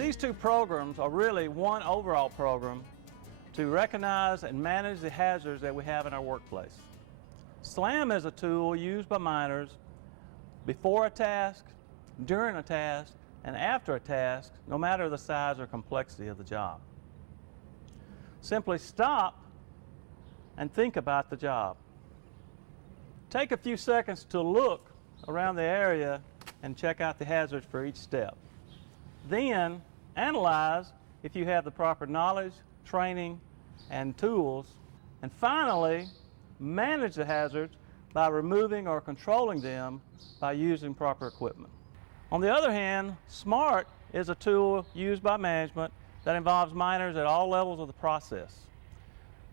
These two programs are really one overall program to recognize and manage the hazards that we have in our workplace. SLAM is a tool used by miners before a task, during a task, and after a task, no matter the size or complexity of the job. Simply stop and think about the job. Take a few seconds to look around the area and check out the hazards for each step. Then analyze if you have the proper knowledge, training, and tools. And finally, manage the hazards by removing or controlling them by using proper equipment. On the other hand, SMART is a tool used by management that involves miners at all levels of the process.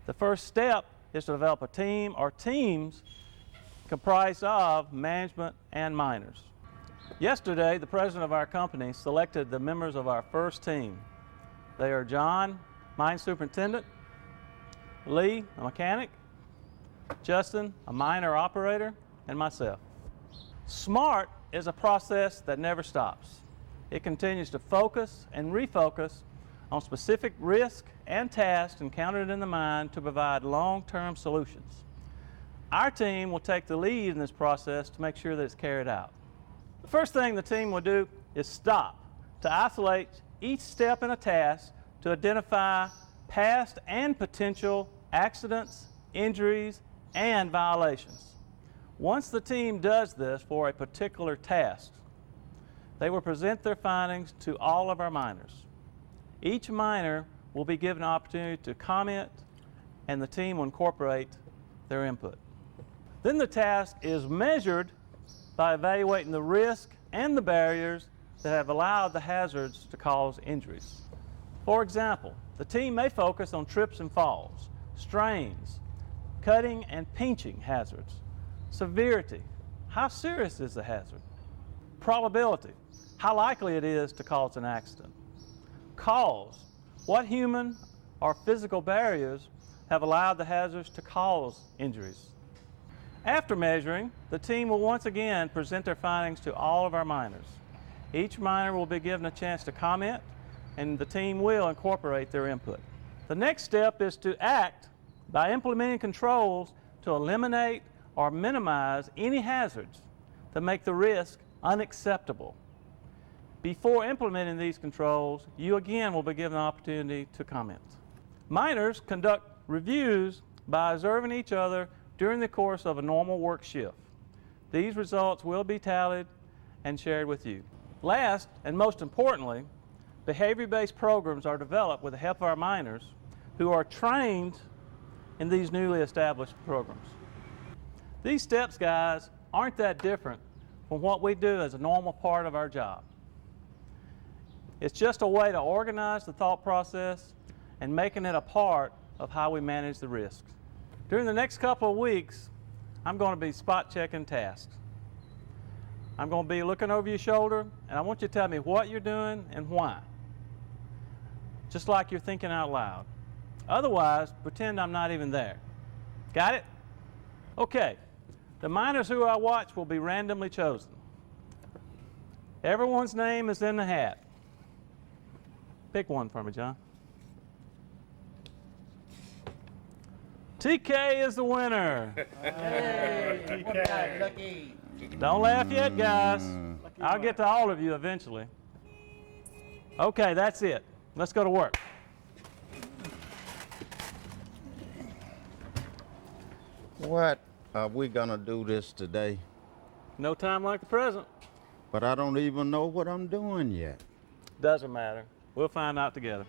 The first step is to develop a team or teams comprised of management and miners. Yesterday, the president of our company selected the members of our first team. They are John, mine superintendent, Lee, a mechanic, Justin, a miner operator, and myself. SMART is a process that never stops. It continues to focus and refocus on specific risks and tasks encountered in the mine to provide long-term solutions. Our team will take the lead in this process to make sure that it's carried out. The first thing the team will do is stop to isolate each step in a task to identify past and potential accidents, injuries, and violations. Once the team does this for a particular task, they will present their findings to all of our miners. Each miner will be given an opportunity to comment, and the team will incorporate their input. Then the task is measured by evaluating the risk and the barriers that have allowed the hazards to cause injuries. For example, the team may focus on trips and falls, strains, cutting and pinching hazards, severity, how serious is the hazard, probability, how likely it is to cause an accident, cause, what human or physical barriers have allowed the hazards to cause injuries. After measuring, the team will once again present their findings to all of our miners. Each miner will be given a chance to comment, and the team will incorporate their input. The next step is to act by implementing controls to eliminate or minimize any hazards that make the risk unacceptable. Before implementing these controls, you again will be given an opportunity to comment. Miners conduct reviews by observing each other during the course of a normal work shift. These results will be tallied and shared with you. Last, and most importantly, behavior-based programs are developed with the help of our miners who are trained in these newly established programs. These steps, guys, aren't that different from what we do as a normal part of our job. It's just a way to organize the thought process and making it a part of how we manage the risks. During the next couple of weeks, I'm going to be spot checking tasks. I'm going to be looking over your shoulder, and I want you to tell me what you're doing and why. Just like you're thinking out loud. Otherwise, pretend I'm not even there. Got it? Okay. The miners who I watch will be randomly chosen. Everyone's name is in the hat. Pick one for me, John. TK is the winner. Hey, TK. Lucky. Don't laugh yet, guys. I'll get to all of you eventually. Okay, that's it. Let's go to work. What are we gonna do this today? No time like the present. But I don't even know what I'm doing yet. Doesn't matter. We'll find out together.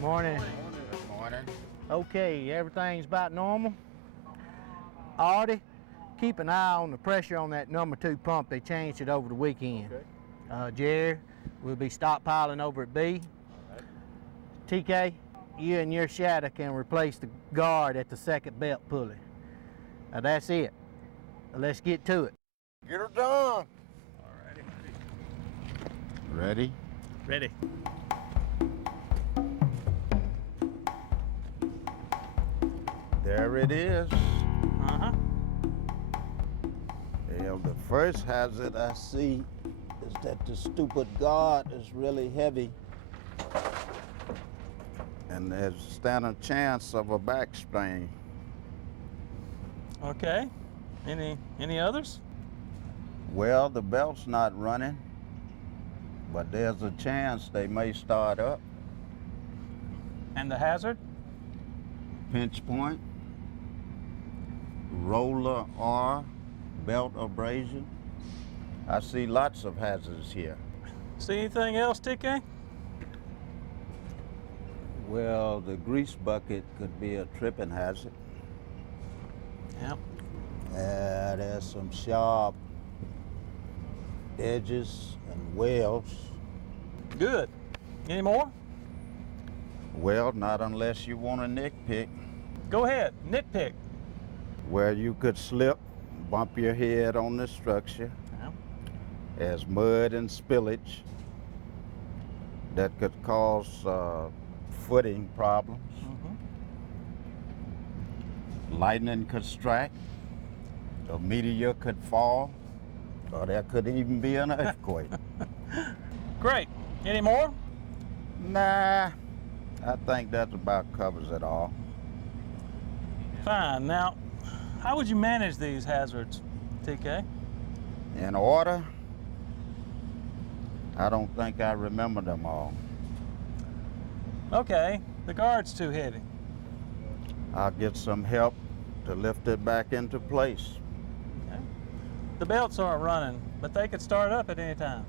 Morning. Good morning. Okay, everything's about normal. Artie, keep an eye on the pressure on that number 2 pump. They changed it over the weekend. Okay. Jerry, we'll be stockpiling over at B. Right. TK, you and your shadow can replace the guard at the second belt pulley. Now that's it. Now let's get to it. Get her done. Ready? Ready. There it is. Uh-huh. Well, the first hazard I see is that the stupid guard is really heavy. And there's standing chance of a back strain. Okay. Any others? Well, the belt's not running, but there's a chance they may start up. And the hazard? Pinch point, roller R, belt abrasion. I see lots of hazards here. See anything else, TK? Well, the grease bucket could be a tripping hazard. Yep. There's some sharp edges and wells. Good. Any more? Well, not unless you want to nitpick. Go ahead. Nitpick. Where you could slip, bump your head on the structure. Yep. There's mud and spillage that could cause footing problems. Mhm. Lightning could strike, a meteor could fall, or there could even be an earthquake. Great. Any more? Nah, I think that about covers it all. Fine. Now, how would you manage these hazards, TK? In order, I don't think I remember them all. Okay. The guard's too heavy. I'll get some help to lift it back into place. Okay. The belts aren't running, but they could start up at any time.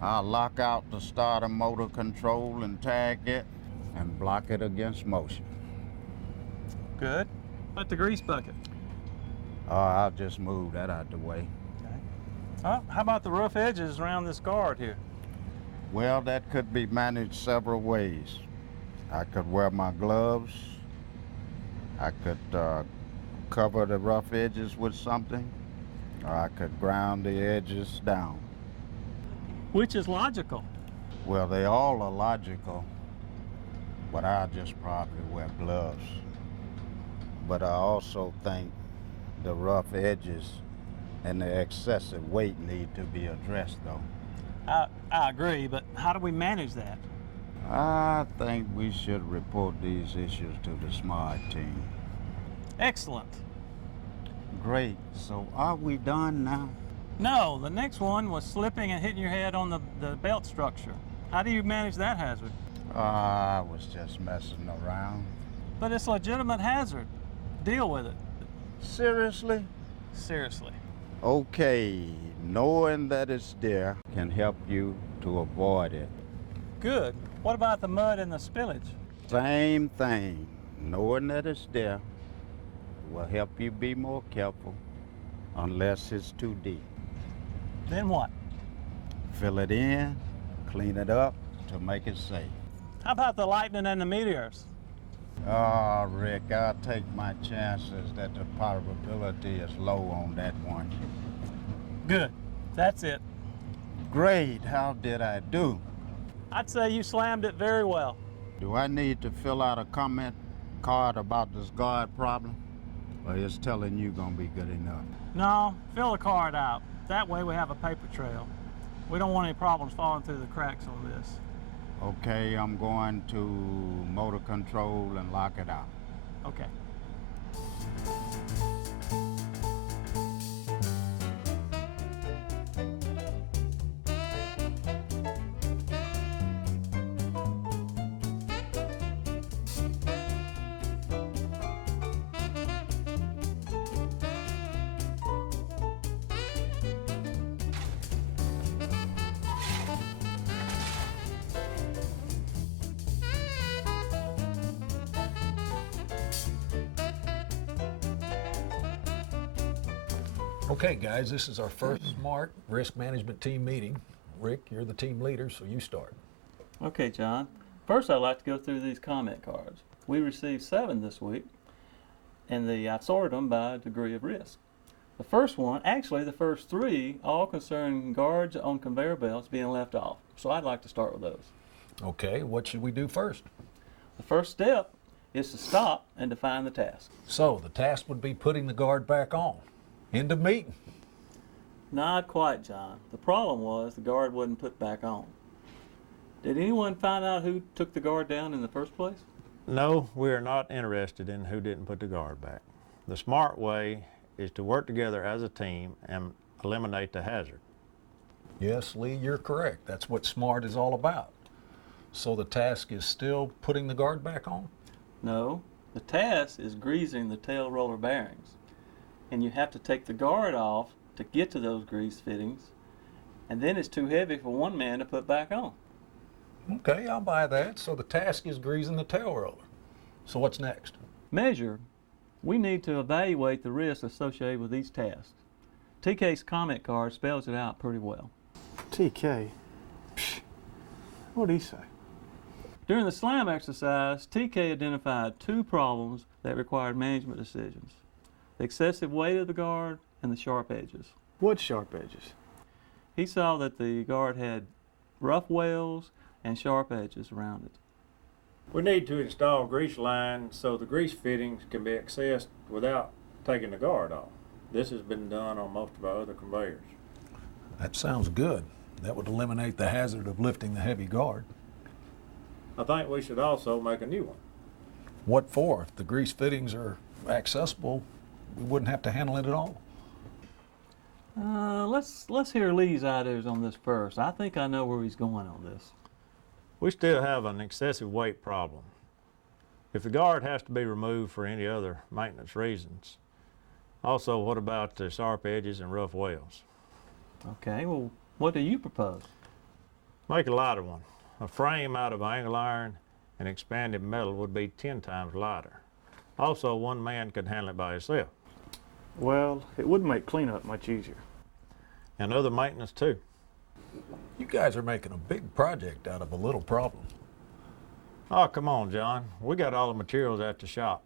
I'll lock out the starter motor control and tag it and block it against motion. Good. But the grease bucket. I'll just move that out the way. Okay. How about the rough edges around this guard here? Well, that could be managed several ways. I could wear my gloves. I could cover the rough edges with something, or I could ground the edges down. Which is logical. Well, they all are logical, but I'll just probably wear gloves. But I also think the rough edges and the excessive weight need to be addressed, though. I agree, but how do we manage that? I think we should report these issues to the SMART team. Excellent. Great. So are we done now? No, the next one was slipping and hitting your head on the belt structure. How do you manage that hazard? I was just messing around. But it's a legitimate hazard. Deal with it. Seriously? Seriously. Okay, knowing that it's there can help you to avoid it. Good. What about the mud and the spillage? Same thing. Knowing that it's there will help you be more careful unless it's too deep. Then what? Fill it in, clean it up to make it safe. How about the lightning and the meteors? Oh, Rick, I'll take my chances that the probability is low on that one. Good. That's it. Great, how did I do? I'd say you slammed it very well. Do I need to fill out a comment card about this guard problem? Or is telling you gonna be good enough? No, fill the card out. That way we have a paper trail. We don't want any problems falling through the cracks on this. Okay, I'm going to motor control and lock it out. Okay. Okay, guys, this is our first SMART risk management team meeting. Rick, you're the team leader, so you start. Okay, John. First, I'd like to go through these comment cards. We received 7 this week, and I sorted them by degree of risk. The first one, actually the first 3, all concern guards on conveyor belts being left off. So I'd like to start with those. Okay, what should we do first? The first step is to stop and define the task. So the task would be putting the guard back on. End of meeting. Not quite, John. The problem was the guard wasn't put back on. Did anyone find out who took the guard down in the first place? No, we are not interested in who didn't put the guard back. The smart way is to work together as a team and eliminate the hazard. Yes, Lee, you're correct. That's what SMART is all about. So the task is still putting the guard back on? No, the task is greasing the tail roller bearings. And you have to take the guard off to get to those grease fittings, and then it's too heavy for one man to put back on. Okay, I'll buy that. So the task is greasing the tail roller. So what's next? Measure. We need to evaluate the risks associated with each task. TK's comment card spells it out pretty well. TK? Psh, what'd he say? During the SLAM exercise, TK identified 2 problems that required management decisions: the excessive weight of the guard and the sharp edges. What sharp edges? He saw that the guard had rough wells and sharp edges around it. We need to install grease lines so the grease fittings can be accessed without taking the guard off. This has been done on most of our other conveyors. That sounds good. That would eliminate the hazard of lifting the heavy guard. I think we should also make a new one. What for? If the grease fittings are accessible, we wouldn't have to handle it at all. Let's hear Lee's ideas on this first. I think I know where he's going on this. We still have an excessive weight problem. If the guard has to be removed for any other maintenance reasons, also what about the sharp edges and rough wells? Okay, well, what do you propose? Make a lighter one. A frame out of angle iron and expanded metal would be 10 times lighter. Also, one man could handle it by himself. Well, it would make cleanup much easier. And other maintenance too. You guys are making a big project out of a little problem. Oh, come on, John. We got all the materials at the shop.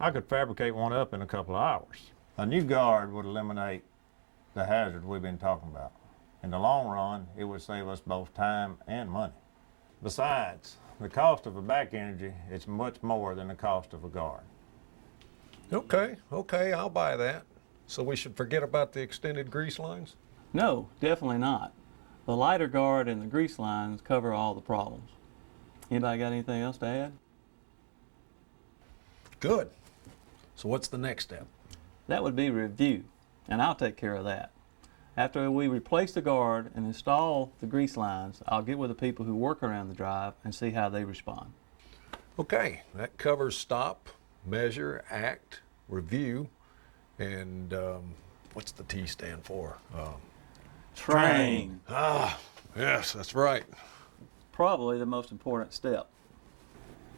I could fabricate one up in a couple of hours. A new guard would eliminate the hazard we've been talking about. In the long run, it would save us both time and money. Besides, the cost of a back energy is much more than the cost of a guard. Okay, I'll buy that. So we should forget about the extended grease lines? No, definitely not. The lighter guard and the grease lines cover all the problems. Anybody got anything else to add? Good. So what's the next step? That would be review, and I'll take care of that. After we replace the guard and install the grease lines, I'll get with the people who work around the drive and see how they respond. Okay, that covers stop, measure, act, review, and what's the T stand for? Train. Yes, that's right. Probably the most important step.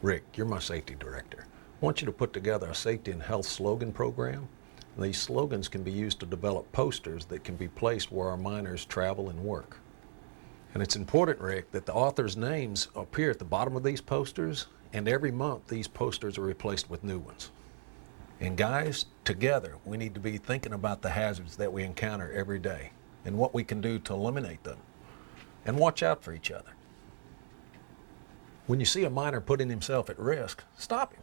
Rick, you're my safety director. I want you to put together a safety and health slogan program. These slogans can be used to develop posters that can be placed where our miners travel and work. And it's important, Rick, that the authors' names appear at the bottom of these posters, and every month these posters are replaced with new ones. And guys, together we need to be thinking about the hazards that we encounter every day and what we can do to eliminate them, and watch out for each other. When you see a miner putting himself at risk, stop him.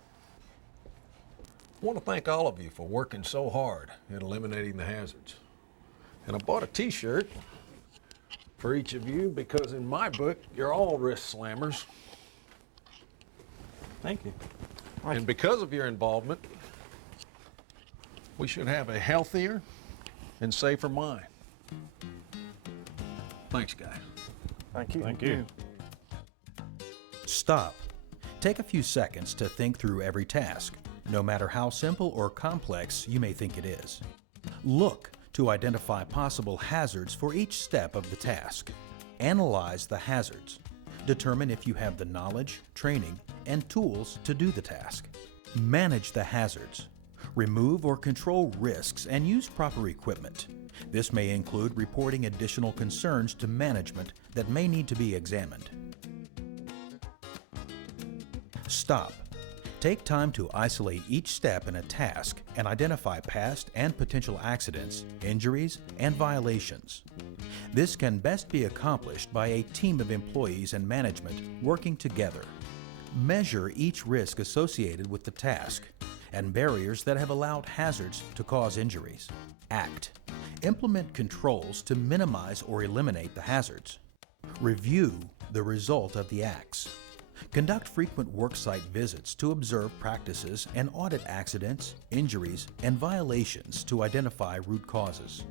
I want to thank all of you for working so hard at eliminating the hazards. And I bought a t-shirt for each of you because in my book, you're all risk slammers. Thank you. And because of your involvement, we should have a healthier and safer mine. Thanks, guys. Thank you. Thank you. Stop. Take a few seconds to think through every task, no matter how simple or complex you may think it is. Look to identify possible hazards for each step of the task. Analyze the hazards. Determine if you have the knowledge, training, and tools to do the task. Manage the hazards. Remove or control risks and use proper equipment. This may include reporting additional concerns to management that may need to be examined. Stop. Take time to isolate each step in a task and identify past and potential accidents, injuries, and violations. This can best be accomplished by a team of employees and management working together. Measure each risk associated with the task and barriers that have allowed hazards to cause injuries. Act. Implement controls to minimize or eliminate the hazards. Review the result of the acts. Conduct frequent worksite visits to observe practices and audit accidents, injuries, and violations to identify root causes.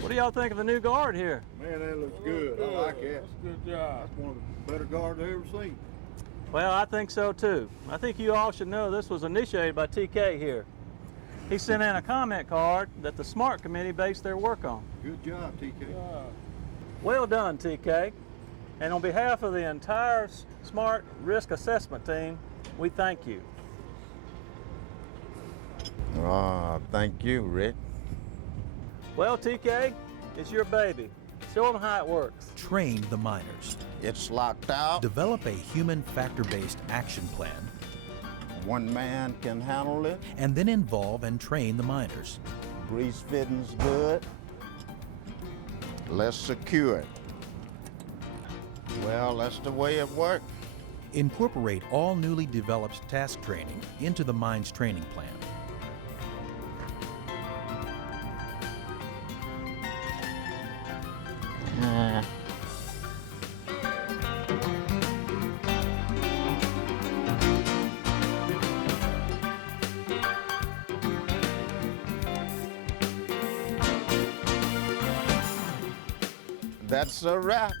What do y'all think of the new guard here? Man, that looks good. I like it. Good job. That's one of the better guards I've ever seen. Well, I think so too. I think you all should know this was initiated by TK here. He sent in a comment card that the SMART committee based their work on. Good job, TK. Well done, TK. And on behalf of the entire SMART risk assessment team, we thank you. Thank you, Rick. Well, TK, it's your baby. Show them how it works. Train the miners. It's locked out. Develop a human factor-based action plan, One man can handle it. and then involve and train the miners. Grease fitting's good. Let's secure it. Well, that's the way it works. Incorporate all newly developed task training into the mine's training plan. That's a wrap.